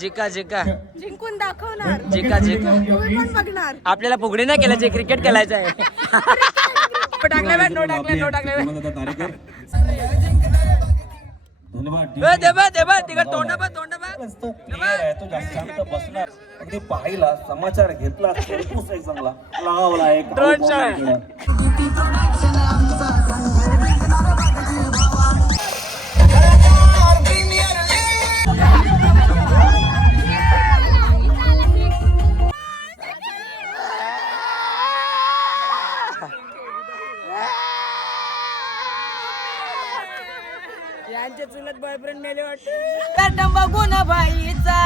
जिका जिका जिंकून दाखवणार. जिका जिका तुम्ही पण बघणार. आपल्याला फुगडी नाही केल्याचे क्रिकेट खेळायचं आहे. टाकले बॅट नो टाकले तिकड तोंड शांत बसणार अगदी पाहिला समाचार घेतला चांगला लावला एक यांचे चुलत बॉयफ्रेंड मेले वाटते. बघून बाईचा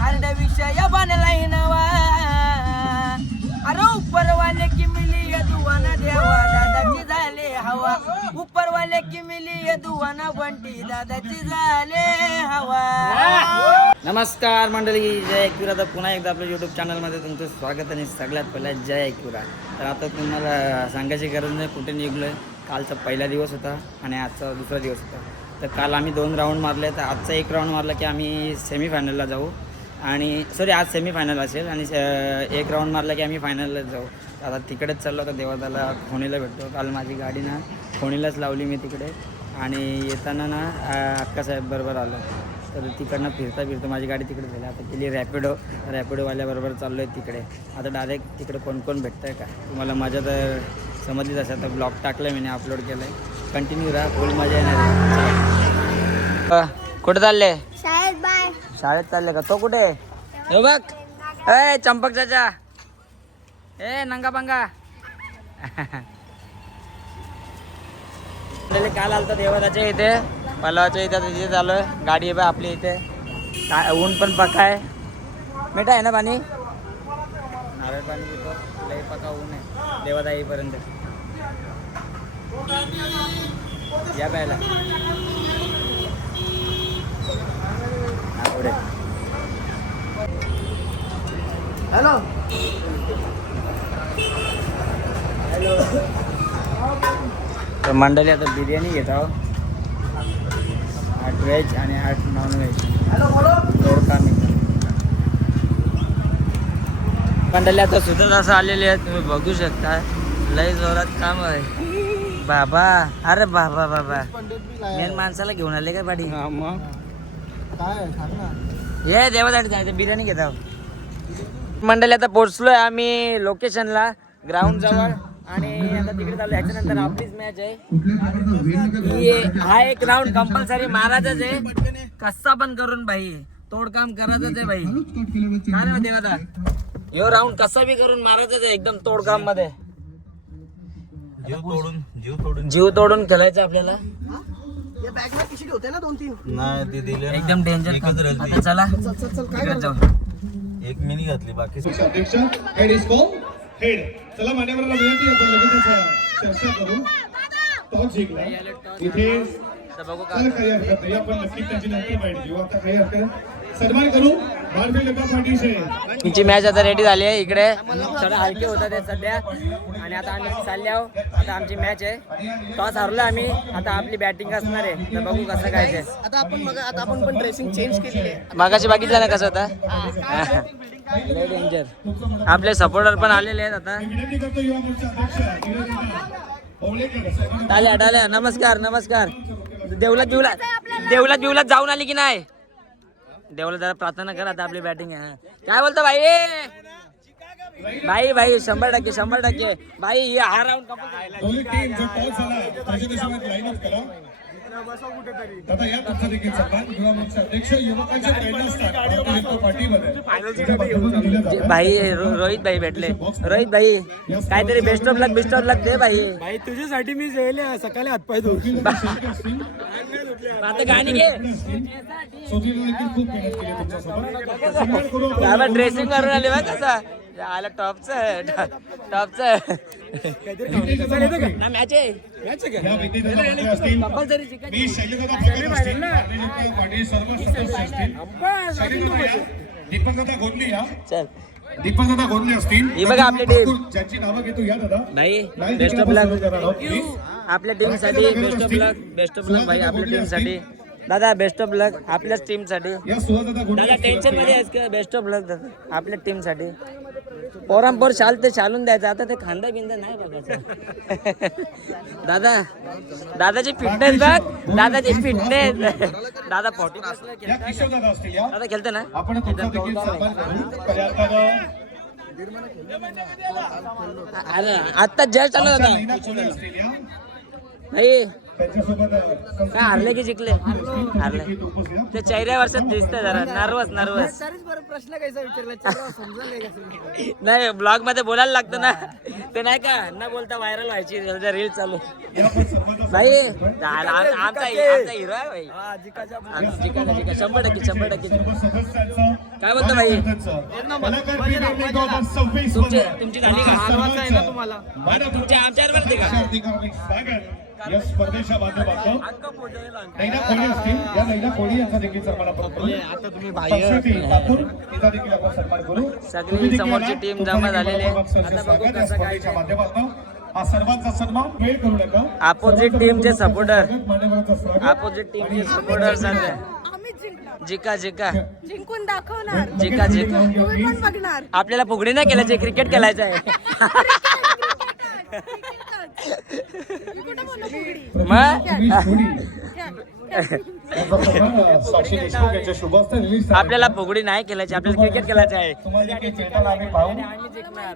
हार्ड विषय बनलाय नवा. अरे उपरवाले की मिली दुवाना देवा दादाची झाले हवा. उपरवाले की मिली दुवाना बंटी दादाची झाले हवा. नमस्कार मंडळी, जय ऐक्युरा. तर पुन्हा एकदा आपल्या यूट्यूब चॅनलमध्ये तुमचं स्वागत. आणि सगळ्यात पहिला जय ऐक्युरा. तर आता तुम्हाला सांगायची गरज नाही कुठे निघलो आहे. कालचा पहिला दिवस होता आणि आजचा दुसरा दिवस होता. तर काल आम्ही 2 राऊंड मारले, तर आजचा 1 राऊंड मारला की आम्ही सेमीफायनलला जाऊ. आणि सॉरी आज सेमीफायनल असेल आणि 1 राऊंड मारला की आम्ही फायनलला जाऊ. आता तिकडेच चाललो होतो देवादाला, खोणीला भेटतो. काल माझी गाडी ना खोणीलाच लावली मी तिकडे. आणि येताना ना अक्कासाहेब बरोबर आलं. तर तिकडनं फिरता माझी गाडी तिकडे झाली. आता केली रॅपिडोवाल्याबरोबर चाललो आहे तिकडे. आता डायरेक्ट तिकडे कोण भेटतं आहे का तुम्हाला मजा तर समजलीच असेल. तर ब्लॉग टाकलं आहे मी, अपलोड केलं आहे. कंटिन्यू राहा, फुल मजा येणार आहे. कुठे चालले? शाळेत चालले का? तो कुठे? हे बघ ए चंपक चाचा, ए नंगा पंगा. काल आलता देवादाच्या इथे, पलावाच्या इथे. तिथे चालू आहे गाडी आहे बा आपली इथे. काय ऊन पण पका आहे. मिठा आहे ना पाणी? नारळ पाणी पितो. लई पका ऊन आहे देवादा येईपर्यंत. या प्यायला पुढे. हॅलो तर मंडळी आता बिर्याणी घेत आहोत. 8 व्हेज आणि 8 नॉन व्हेज. मंडळी आता सुद्धा असं आलेले आहेत, तुम्ही बघू शकता. लई जोरात काम आहे बाबा. अरे बाबा मेन माणसाला घेऊन आले का पाडी? ये देवासाठी जायचं, बिर्याणी घेत आहोत. मंडळी आता पोहोचलोय आम्ही लोकेशनला, ग्राउंड जवळ. आणि आता तिकडे चालू. ह्याच्यानंतर आपलीच मॅच आहे. हा एक राऊंड कंपल्सरी मारायचाच आहे. कसा पण करून भाई, तोडकाम करायचंच आहे भाई. काय नाही देवादा, यो राऊंड कसा बी करून मारायचाच आहे. एकदम तोडकाम मध्ये जीव तोडून खेळायचं आपल्याला. एकदम डेंजर. आता चला जाऊ. एक मिनी घातली बाकी अध्यक्ष हेड इज कॉल हेड. चला मान्यवरांना विनंती आपण लगेच चर्चा करू. टॉस जिंकला इथे बघू का काही हरकत नाही. आपण नक्की त्याची नंतर माहिती घेऊ. आता काही हरकत नाही. सन्मान करू भारतीय पाठीशी. तुमची मॅच आता रेडी झाली आहे. इकडे थोडं हलके होतं ते सध्या. आणि आता आम्ही चालले आहो. आता आमची मॅच आहे. टॉस हरलो आम्ही. आता आपली बॅटिंग असणार आहे. तर बघू कसं काय ते. आता आपण पण ड्रेसिंग चेंज केली आहे. मागाशी बघितलं ना कसं होता. डेंजर. आपले सपोर्टर पण आलेले आहेत आता. टाल्या नमस्कार. देवलात जाऊन आली की नाही? देवला जरा प्रार्थना करा. आता आपली बॅटिंग आहे. काय बोलतो भाई? भाई 100% भाई. हा राऊंड भाई. रोहित भाई भेटले. रोहित भाई काहीतरी बेस्ट ऑफ लक दे भाई. तुझ्यासाठी मी सकाळी हातपाय धुवून आता गाणी घे. ड्रेसिंग करून आले बा कसा आला. टॉपचं मॅच आहे. दीपकदादा गोंदली चल दीपकदादा गोंदले असतील. ही बघा आपली टीम. ज्यांची नावं घेतो या दादा. भाई बेस्ट ऑफ लक आपल्या टीम साठी. बेस्ट ऑफ लक भाई आपल्या टीम साठी. दादा बेस्ट ऑफ लक आपल्याच टीम साठी. या सुहासदादा गुंडे दादा टेन्शन मध्ये आहेस का? बेस्ट ऑफ लक दादा आपल्या टीम साठी. पोरांपोर ते चालून द्यायचं आता ते खांदा बिंदा नाही बघायचं. दादा दादाची फिटनेस बघ दादाची फिटनेस. दादा 40 या किशोरदादा असतील या दादा खेळते ना. आपण तुमचा देखील सन्मान करू. पर्यंत अरे आता जस्ट आलो दादा. नैना कोळी असतील या नाही त्यांच्यासोबत काय हारले की जिंकले? हारले ते चेहऱ्यावरच दिसतंय जरा नर्वस. प्रश्न कसा विचारला समजलं नाही ब्लॉग मध्ये बोलायला लागतं ना. ते नाही का न बोलता व्हायरल व्हायची रील चालू. नाही आमचा हिरो आहे भाई. जिका 100% काय बोलतो भाई? तुमची झाली का? तुमच्या आमच्यावर या स्पर्धेच्या माध्यमातून नैना कोळी असतील या नैना कोळी यांचा देखील सन्मान आपण करू. संस्कृती लातूर तिचा देखील आपण सन्मान करू. सगळी समोरची टीम जमा झालेली आहे. या स्पर्धेच्या माध्यमातून हा सर्वांचा सन्मान वेळ करू नका. अपोजिट टीमचे सपोर्टर मान्यवरांचं स्वागत. अपोजिट टीमचे सपोर्टर सध्या आम्ही जिंकणार, जिका जिंकून दाखवणार. जिका तुम्ही पण बघणार. आपल्याला फुगडी नाही केलायची क्रिकेट खेळायचं आहे. मग साक्षी देशमुख यांच्या शुभ हस्ते रिलीज झाली. आपल्याला फुगडी नाही खेळायची आपल्याला क्रिकेट खेळायचं आहे. तुम्हाला देखील भेटायला आम्ही पाहू.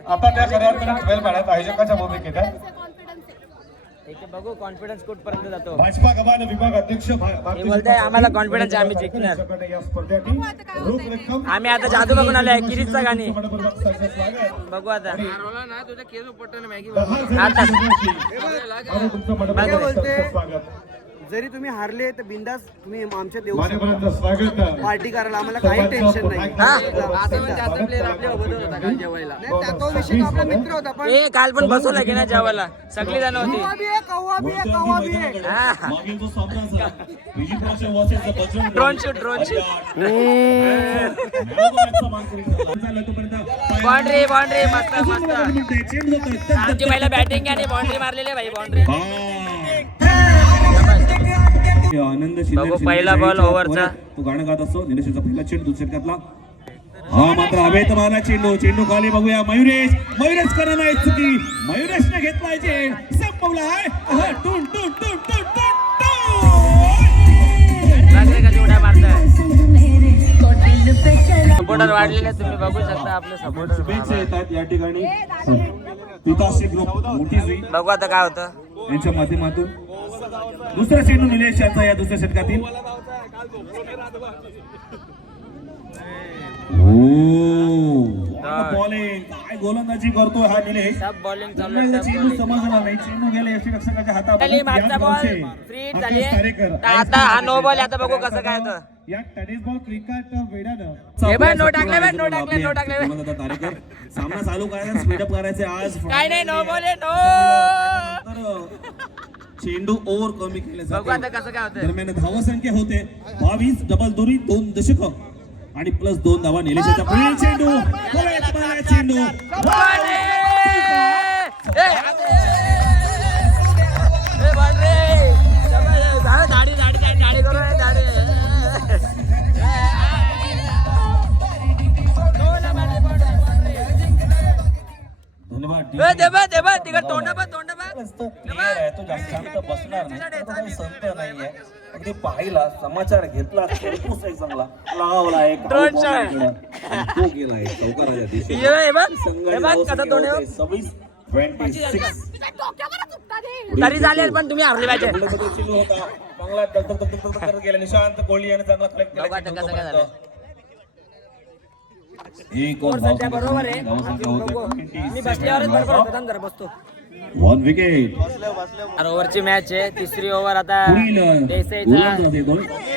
आता त्या करिअरकडे 12 महिन्यात आयोजकाच्या भूमिकेत आहे. इथे बघू कॉन्फिडन्स कुठपर्यंत जातो. भाजपा गमान विभाग अध्यक्ष हे बोलताय आम्हाला कॉन्फिडन्स आहे आम्ही जिंकणार. या स्पर्धेसाठी रोख रक्कम आम्ही आता जादू बघून आलोय किरीचा गाणी स्वागत. बघू आता. 10,000 रुपये स्वागत. जरी तुम्ही हारले तर बिंदास तुम्ही आमच्या देऊ मान्यवरांचं स्वागत. पार्टी करायला आम्हाला काही टेन्शन नाही. तो विषय आपला मित्र होता पण ए काल पण बसवलं की ना जेवायला सगळी जण होती. मागील जो सामना झाला विजयपुराच्या वॉसेसचा बजरंग ड्रोन शूट बाउंड्री मस्त आमची पहिला बॅटिंग आणि बाउंड्री मारलेली भाई बाउंड्री. आनंद बघू पहिला बॉल ओव्हरचा. तो गाणं गात असतो. निलेशचा पहिला चेंडू दुसऱ्या षटकातला हा मात्र हवेत मारला चेंडू खाली बघूया. मयुरेश करणार नाही चुकी. मयुरेशने घेतलाय चेंड संपवलाय. टून टून टून टून कशी उड्या मारताय. सपोर्टर वाढलेले तुम्ही बघू शकता आपले शुभेच्छा सपोर्टर. येतात या ठिकाणी. तुताशी ग्रुप मोठी जुई बघू आता काय होतं. यांच्या माध्यमातून दुसरा चेंडू निलेश यांचा या दुसऱ्या षटकातील. बॉलिंग काय गोलंदाजी करतो हा निलेश. सब बॉलिंग चालू एकदा आहे. चेंडू समजला नाही. चेंडू गेला यष्टीरक्षकाच्या हातामध्ये. मागचा बॉल फ्री झाली. आता हा नो बॉल आता बघू कसं काय होतं. या टेनिस बॉल क्रिकेट वेडानं हे बघ, नो टाकले बघ, नो टाकले, नो टाकले बघ. दादा तारेकर सामना चालू करायचा स्पीडअप करायचे आज. काय नाही नो बॉल नो. चेंडू ओव्हर कमी केले बघू आता जाते. कसं काय होतं. दरम्यान धावसंख्या होते 22. डबल दुरी 2 दशक आणि प्लस 2 धावा. निलेशचा पुढील चेंडू चेंडू धन्यवाद. तिकडे तोंड बघ. तो जास्त शांत बसणार नाही. तो काही संत नाहीये. अगदी पाहिला समाचार घेतला खेळतोच आहे चांगला लावला एक ड्रोन शॉट. तो गेलाय चौकाराच्या दिशेने. हे बघ कसं तोंड. 26 तरी चालेल पण तुम्ही हरले पाहिजे. चेंडू होता चांगला दगदग करत गेला. निशांत कोहली याने चांगला कलेक्ट बघू आता कसं काय झालं. एक स्कोर सध्या बरोबर आहे. मी बसल्यावरच बरोबर होतो. थांब जरा बसतो. 1 विकेट. ओव्हरची मॅच आहे. तिसरी ओव्हर आता पुढील देसाईचा गोलंदाज येतो.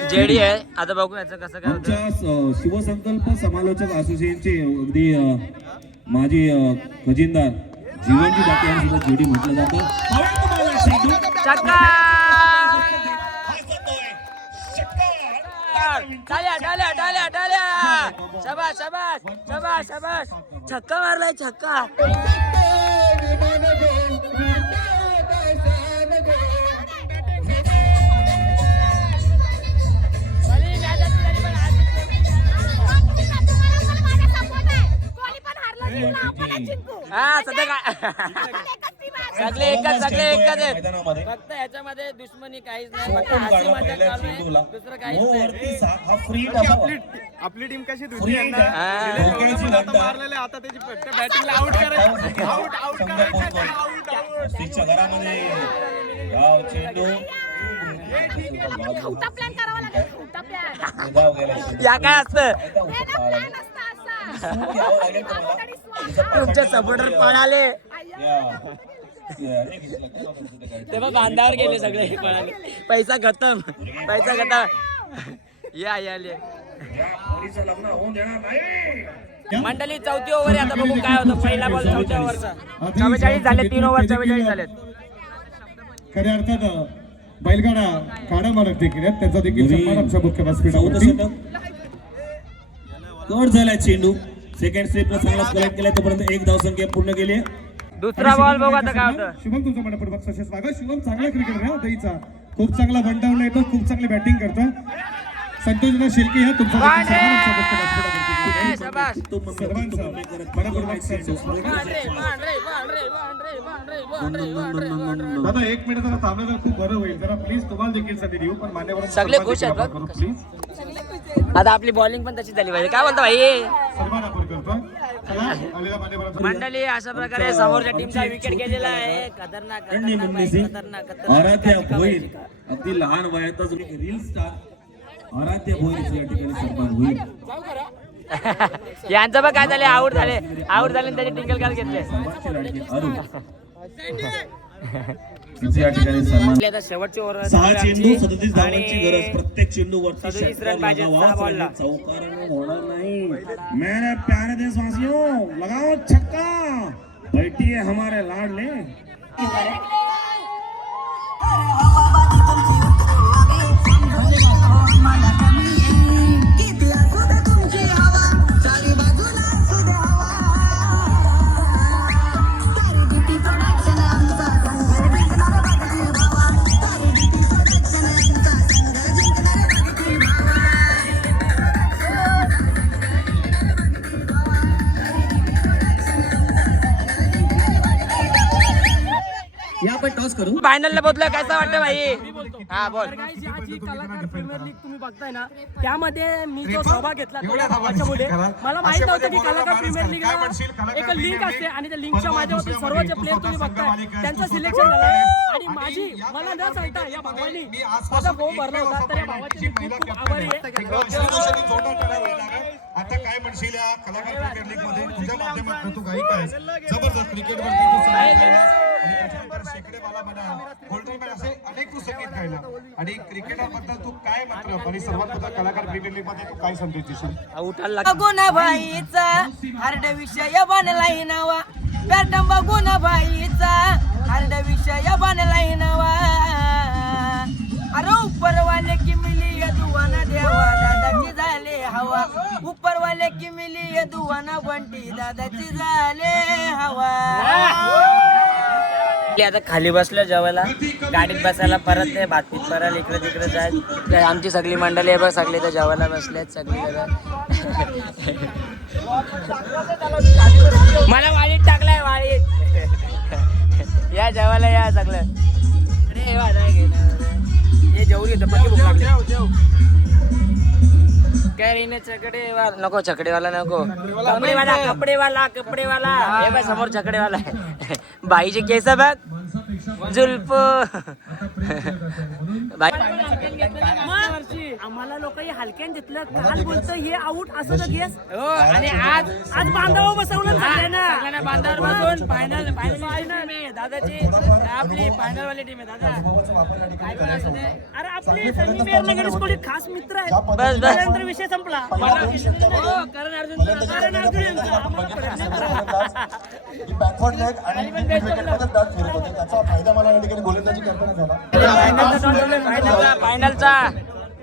जेडी आहे. आता बघू याचं कसं काय होतं. आमच्या शिवसंकल्प समालोचक असोसिएशनचे अगदी माजी खजिनदार जीवनजी दाते यांना सुद्धा जेडी म्हटलं जातं. छक्का. डाल्या. शाबास. छक्का मारलाय छक्का. हा सध्या काय सगळे एकच आहेत मैदानामध्ये फक्त ह्याच्यामध्ये दुश्मनी काहीच नाही फक्त चौकोन हसी काढा मजाक पहिल्या चालू आहे. चेंडूला. दुसरं काहीच हो, नाही वरती हा फ्री असावा. आपली टीम कशी फ्री hit आहे. हा. धोक्याची घंटा. आता त्याची बॅटिंगला आउट करायचं आउट संघ पोहोचतोय. स्टिकच्या घरामध्ये गाव चेंडू प्लॅन करावा लागेल गाव गेला. या काय असतं फायदा उचलता आला नाही. सूट घ्यावं लागेल तुम्हाला. तुमचे सपोर्टर पळाले नाही घेतलं. काय वापरतो ते काय? तेव्हा बांधावर गेले सगळे पळाले पैसा खतम या या पोरीचं लग्न होऊन देणार नाही. मंडळी चौथी ओव्हर आहे आता बघू काय होतं पहिला बॉल चौथ्या ओव्हरचा 44 झाले 3 ओव्हर 44 झालेत खऱ्या अर्थानं बैलगाडा काढा मालक देखील आहेत. त्यांचा देखील सन्मान आमच्या मुख्य चौथं व्यासपीठावरती. षटक कट झालाय चेंडू. सेकंड स्टेपला चांगला कलेक्ट केलाय तोपर्यंत एक धावसंख्या पूर्ण केली आहे. दुसरा बॉल बघू आता काय होतं शुभम तुमचं मनपूर्वक सशेष स्वागत. शुभम चांगला क्रिकेटर आहे दहीचा. खूप चांगला बंडावला येतो. खूप चांगली बॅटिंग करतो. संतोषदा शिर्के या तुमचा देखील सन्मान आमच्या मुख्य व्यासपीठावरती. शाबास दादा 1 मिनिट जरा थांबलं तर खूप बरं होईल. जरा प्लीज तुम्हाला देखील संधी देऊ पण मान्यवर सगळे खुश आहेत बघ. आता आपली बॉलिंग पण तशी झाली पाहिजे काय बोलतो भाई सन्मान आपण करतो. चला आलेल्या मान्यवरांचा मंडळी अशा प्रकारे समोरच्या टीमचा विकेट गेलेला आहे खतरनाक त्यांनी खतरनाक म्हणले खतरनाक आराध्या खतरनाक भोईर अगदी लहान वयातच रील स्टार आराध्य भोईरचं या ठिकाणी सन्मान होईल. यांचं बघ काय झाले आऊट झाले आणि त्याचे टिंगल काल घेतले सर्वांची लाडकी अरुण तिचे या ठिकाणी सन्मान. आपली आता शेवटची ओव्हर 6 चेंडू 37 धावांची गरज. प्रत्येक चेंडू वरती 37 रन पाहिजे, 6 बॉलला. चौकाराने होणार नाही. मेरे प्यारे देशवासियों लगाओ छक्का. बैठिए हमारे लाडले. फायनलला बोलतोय कैसा वाटतं भाई हा बोल जी कलाकार प्रीमियर लीग तुम्ही बघताय ना त्यामध्ये मी जो सहभाग घेतला थोड्या भावाच्यामुळे मला माहित नव्हतं की कलाकार प्रीमियर लीग एक लिंक असते आणि त्या लिंकच्या माध्यमातून सर्व जे प्लेयर तुम्ही बघताय त्यांचं सिलेक्शन झालंय आणि माझी मला न सांगता या भावानी माझा फॉर्म भरला होता तर या भावाचे मी खूप खूप आभारी आहे. आता काय म्हणशील या कलाकार क्रिकेट लीग मध्ये तुझ्या माध्यमातून तू काही काय जबरदस्त क्रिकेट वरती तू संगीत गायला आणि त्याच्यानंतर शेकडेवाला म्हणा गोल्डन असे अनेक तू संगीत गायला आणि क्रिकेटबद्दल तू काय मात्र आणि सर्वात मोठा कलाकार प्रीमियर लीग मध्ये तू काय संदेश देशील? उठायला गुणाबाईचा हार्ड विषय बनलाय नवा पॅटर्न बघून बाईचा हार्ड विषय बनलाय नवा अरे ऊपर वाले की मिली ये दुआना देवा दादाची झाले हवा ऊपर वाले की मिली ये दुआना बंटी दादाची झाले हवा. आता खाली बसलो जेवायला गाडीत बसायला परत नाही भातपीत करायला इकडे तिकडे जाय आमची सगळी मंडळी आहे बघ सगळे तर जेवायला बसलेत सगळी मला वाळीत टाकलाय वाळीत या जेवायला या सगळं अरे वा नाही घेणार हे जेवढी येतं बाकी भूक लागली काय रे चकडेवाला नको चकडेवाला नको कपडेवाला हे बघ समोर चकडेवाला आहे बाईचे केस बघ जुल्फ आम्हाला लोक हलक्यान घेतलं काल बोलतो हे आऊट असं तर घेस हो आणि आज आज बांधावर बसवलं सगळ्यांना बांधावर बसून फायनल दादाची आपली फायनल वाली टीम आहे दादा काय पण असू दे अरे आपले सनी मेरनगरी स्कोडी खास मित्र आहेत बस बस त्यानंतर विषय संपला हो, करण अर्जुन कारण अर्जुन यांचा आम्हाला प्रश्न करा. बॅकवर्ड लेग आणि क्रिकेटमध्ये डॉट फिरत होते त्याचा फायदा मला या ठिकाणी गोलंदाजी करताना झाला.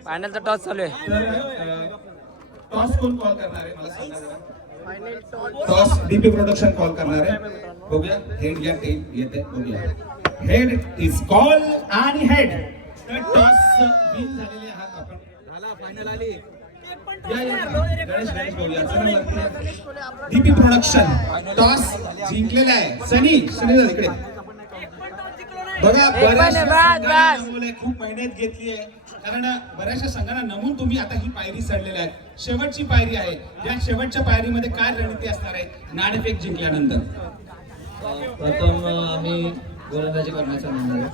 फायनलचा टॉस चालू आहे टॉस कोण कॉल करणार आहे मला सांगा जरा. टॉस डीपी प्रोडक्शन कॉल करणार आहे. बघूया हेड या टेल येते बघूया. हेड इज कॉल आणि हेड टॉस विन झालेले आहात आपण. फायनल आली डीपी प्रोडक्शन टॉस जिंकलेला आहे. सनी इकडे बघा, खूप मेहनत घेतली आहे, कारण बऱ्याचशा संघांना नमून तुम्ही आता ही पायरी चढलेल्या आहेत. शेवटची पायरी आहे. या शेवटच्या पायरीमध्ये काय रणनीती असणार आहे नाणेफेक जिंकल्यानंतर? प्रथम आम्ही गोलंदाजी करण्याचा निर्णय घेऊ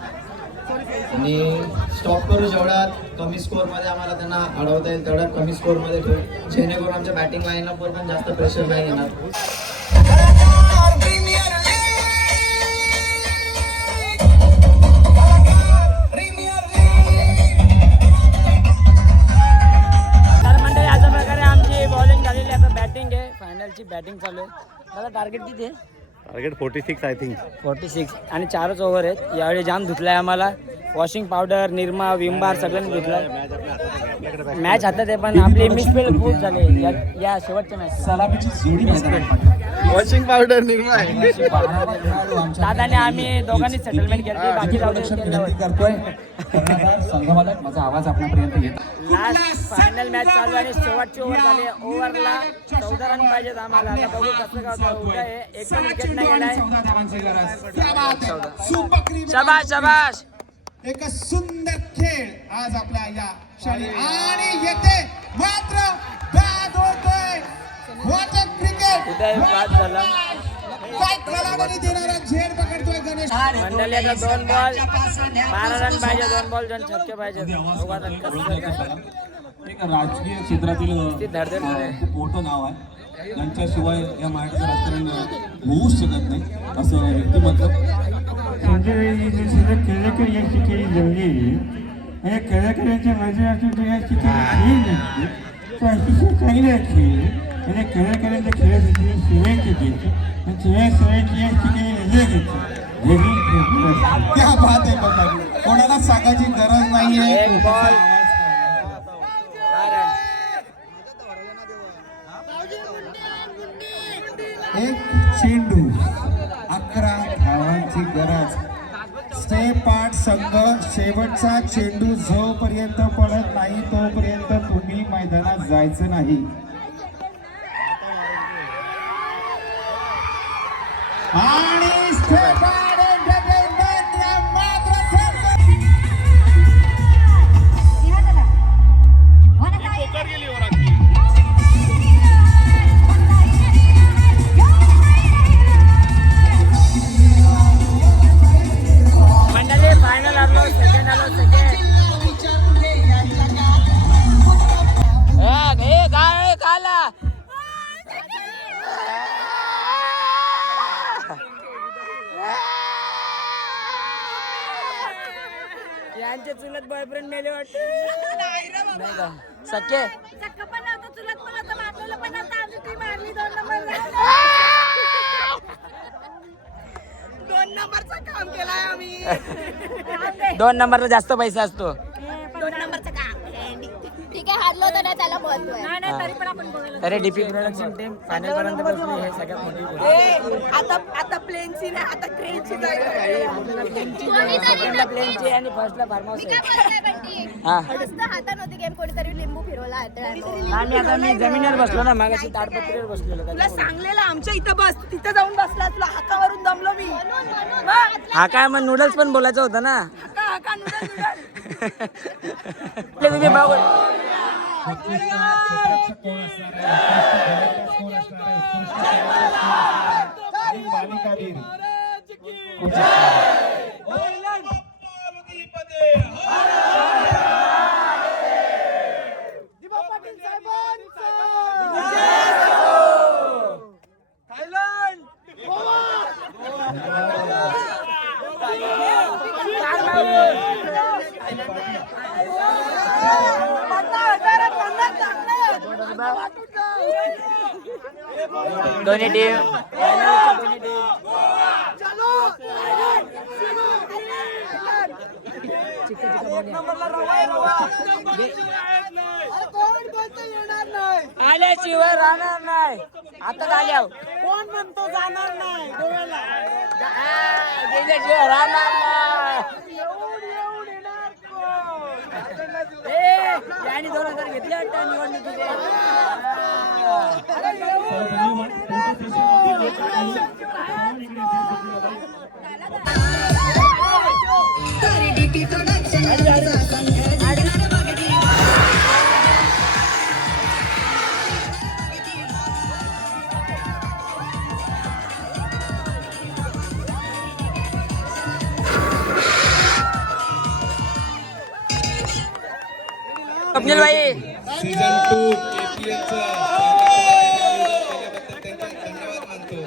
आणि स्टॉप करू. जेवढ्या कमी स्कोअरमध्ये आम्हाला त्यांना अडवता येईल तेवढ्या कमी स्कोअरमध्ये ठेवू, जेणेकरून आमच्या बॅटिंग लाईनअपवर पण जास्त प्रेशर नाही येणार. फायनलची बॅटिंग चालू आहे. मला टार्गेट किती आहे? Target 46 I think. 46 आणि 4च ओव्हर आहेत. यावेळी जाम धुतलाय आम्हाला. वॉशिंग पावडर, निरमा, विमबार सगळ्यांनी धुतलाय. मॅच हातात आहे पण आपली मिसफील्ड खूप झाले या शेवटच्या मॅच. सलामीची जोडी वॉशिंग पावडर निर्मा आहे. दादाने आम्ही दोघांनी सेटलमेंट केली. बाकी करतोय संघमालक. माझा आवाज आपल्यापर्यंत येत. लास्ट फायनल मॅच चालू आणि शेवटची ओव्हर झाली. ओव्हरला 14 रन पाहिजेत आम्हाला. आता बघू कसं काय होतं आहे. एक पण विकेट नाही गेलाय. शाबाश शाबाश. एक सुंदर खेळ आज आपल्या या शाळेत आणि येते मात्र बाद होतोय. What a cricket! उदय बाद झाला. काय कलावणी देणारा झेड पकडतोय गणेश. मंडळी आता 2 बॉल 12 रन पाहिजे. 2 बॉल 2 छक्के पाहिजे. एक राजकीय क्षेत्रातील धडधड खूप मोठं नाव आहे. त्यांच्याशिवाय या मराठीचं राजकारण होऊच शकत नाही असं व्यक्तिमत्व. कलाकारांच्या बाजूला असून तो या ठिकाणी खेळ नसतो. तो अतिशय चांगला खेळ आणि कलाकारांच्या खेळासाठी सेवांची घेते आणि सेवांची या ठिकाणी रजा घेते. क्या बात आहे बघा, कोणाला सांगायची गरज नाहीये. एक बॉल एक चेंडू 11 धावांची गरज. स्टेप 8 संघ. शेवटचा चेंडू जोपर्यंत पडत नाही तोपर्यंत तुम्ही मैदानात जायचं नाही. आणि स्टेप 8 एंटरटेनमेंट या मात्र पोकर गेली वर अख्खी. मंडळी फायनल आलो. सेकंड आलो. सेकंड काय काला यांचे चुलत बॉयफ्रेंड मेले वाटते. नाही का सख्खे पण नव्हतं, चुलत पण नव्हतं, मारलेलं पण नव्हतं. आम्ही ती मारली 2 नंबर. 2 नंबरचं काम केलंय आम्ही. 2 नंबरला जास्त पैसा असतो. 2 नंबरचं काम. ठीक आहे, हारलो तर नाही त्याला महत्व आहे. नाही तरी पण आपण बोलायला. अरे डीपी प्रोडक्शन टीम फायनल पर्यंत पोहोचली. हे सगळ्यात मोठी गोष्ट. आता प्लेनची नाही, आता क्रेनची जाईल. सेकंडला प्लेनची आणि फर्स्टला फार्म हाऊस आहे. हा हातात नव्हती गेम, कोणीतरी लिंबू फिरवला. आम्ही आता मी जमिनीवर बसलो ना, मागाशी ताडपत्रीवर बसलेलो. तुला सांगलेलं आमच्या इथं बस, तिथं जाऊन बसला. तुला हाकावरून दमलो मी. हा काय मग नूडल्स पण बोलायचं होतं ना. हाका नूडल्स. तुम्ही बघू दोन्ही टीम आल्याशिवाय राहणार नाही. आता आल्या कोण म्हणतो जाणार नाही गोव्याला. गेल्याशिवाय राहणार नाही. याने 2000 घेतले वाटतं निवडणुकीचे. स्वप्नील भाई सीझन 2 KPL धन्यवाद मानतो.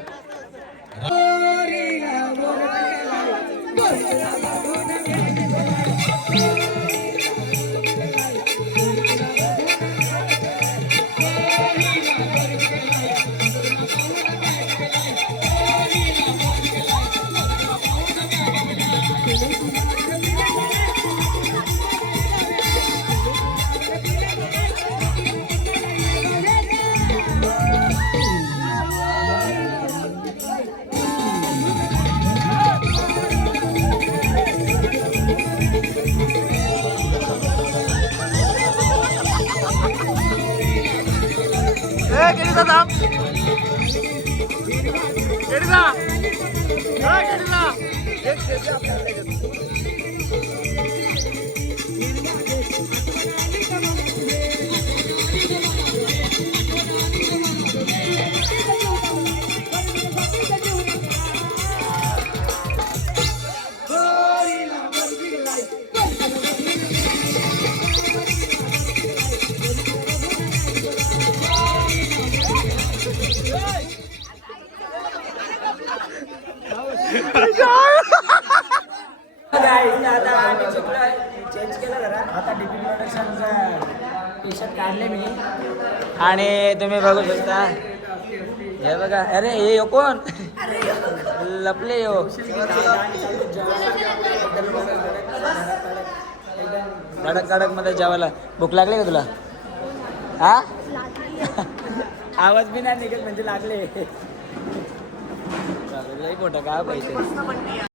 चेंज केलं जरा आता डीपी प्रोडक्शनचा टी शर्ट काढले मी आणि तुम्ही बघू शकता हे बघा. अरे हे यो कोण लपले यो धडक धडक मध्ये जेवायला. भूक लागली का तुला? हा आवाज बी नाही निघत म्हणजे लागले. लई मोठा काय पाहिजे.